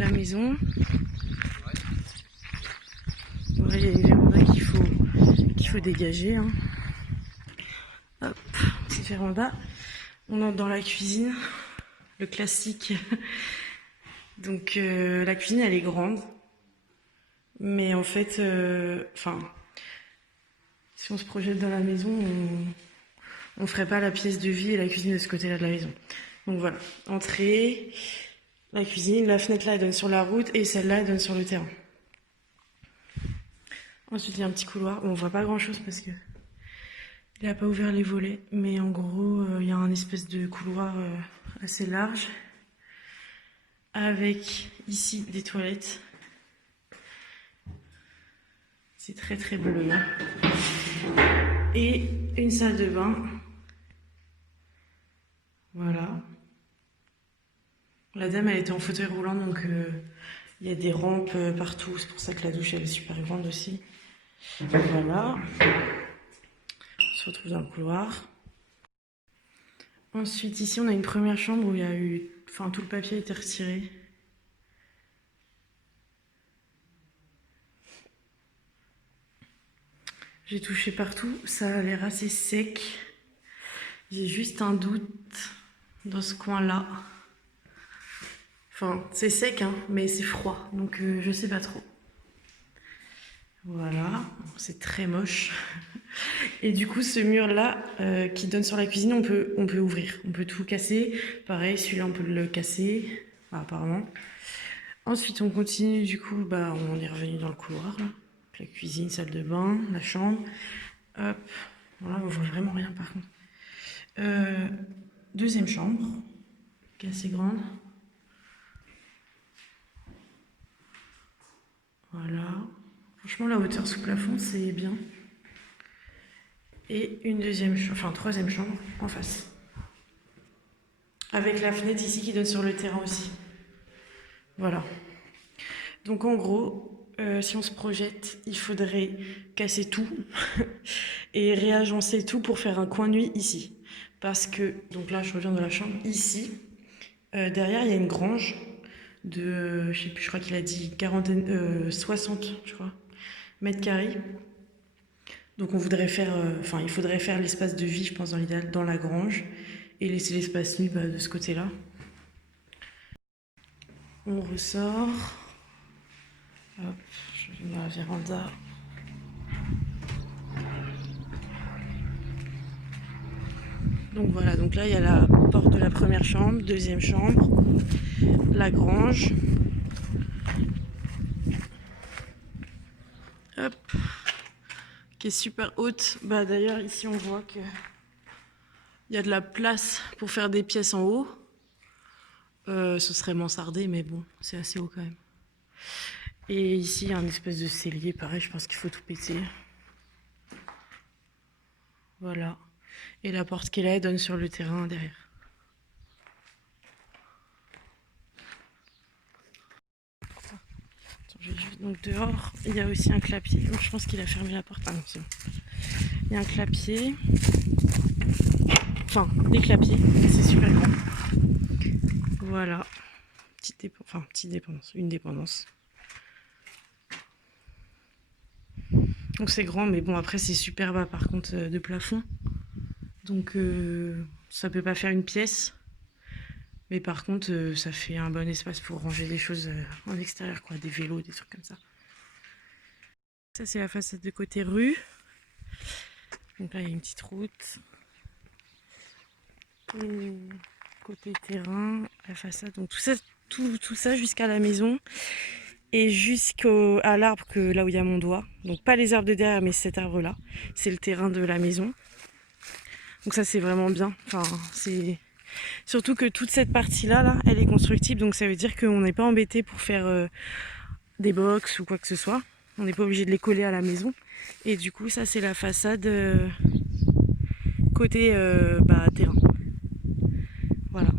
la maison. Voilà, il y a les vérandas qu'il faut dégager. Hein. Hop, petite véranda. On entre dans la cuisine, le classique. Donc la cuisine elle est grande, mais en fait, si on se projette dans la maison, on ferait pas la pièce de vie et la cuisine de ce côté-là de la maison. Donc voilà, entrée, la cuisine, la fenêtre là elle donne sur la route et celle-là elle donne sur le terrain. Ensuite il y a un petit couloir, bon, on voit pas grand-chose parce que il n'a pas ouvert les volets, mais en gros il y a un espèce de couloir assez large avec ici des toilettes. C'est très très bleu. Hein. Et une salle de bain. Voilà. La dame elle était en fauteuil roulant donc il y a des rampes partout. C'est pour ça que la douche elle est super grande aussi. Voilà. On se retrouve dans le couloir. Ensuite ici on a une première chambre où il y a eu... Enfin tout le papier a été retiré. J'ai touché partout, ça a l'air assez sec. J'ai juste un doute dans ce coin-là. Enfin, c'est sec, hein, mais c'est froid, donc je sais pas trop. Voilà, c'est très moche. Et du coup, ce mur-là, qui donne sur la cuisine, on peut ouvrir. On peut tout casser. Pareil, celui-là, on peut le casser, apparemment. Ensuite, on continue, du coup, on est revenu dans le couloir, là. La cuisine, salle de bain, la chambre. Hop, voilà, on voit vraiment rien par contre. Deuxième chambre, qui est assez grande. Voilà. Franchement, la hauteur sous plafond, c'est bien. Et une troisième chambre en face. Avec la fenêtre ici qui donne sur le terrain aussi. Voilà. Donc en gros... si on se projette, il faudrait casser tout et réagencer tout pour faire un coin nuit ici. Parce que, donc là je reviens de la chambre, ici, derrière il y a une grange de, je sais plus, je crois qu'il a dit 60, je crois, mètres carrés. Donc on voudrait faire, il faudrait faire l'espace de vie, je pense, dans l'idéal, dans la grange et laisser l'espace nu de ce côté-là. On ressort. Hop, je vais dans la véranda. Donc voilà, donc là il y a la porte de la première chambre, deuxième chambre, la grange. Hop, qui est super haute. D'ailleurs ici on voit que il y a de la place pour faire des pièces en haut. Ce serait mansardé, mais bon, c'est assez haut quand même. Et ici, il y a un espèce de cellier, pareil, je pense qu'il faut tout péter. Voilà. Et la porte qui est là, elle donne sur le terrain derrière. Donc dehors, il y a aussi un clapier. Donc, je pense qu'il a fermé la porte. Ah non, c'est bon. Il y a un clapier. Enfin, des clapiers. C'est super grand. Voilà. Petite dépendance. Une dépendance. Donc c'est grand, mais bon, après c'est super bas par contre de plafond. Donc ça peut pas faire une pièce. Mais par contre, ça fait un bon espace pour ranger des choses en extérieur, quoi, des vélos, des trucs comme ça. Ça c'est la façade de côté rue. Donc là il y a une petite route. Et côté terrain, la façade. Donc tout ça jusqu'à la maison. Et jusqu'à l'arbre là où il y a mon doigt. Donc pas les arbres de derrière, mais cet arbre-là. C'est le terrain de la maison. Donc ça c'est vraiment bien. Enfin, c'est surtout que toute cette partie-là, là, elle est constructible. Donc ça veut dire qu'on n'est pas embêté pour faire des box ou quoi que ce soit. On n'est pas obligé de les coller à la maison. Et du coup, ça c'est la façade côté terrain. Voilà.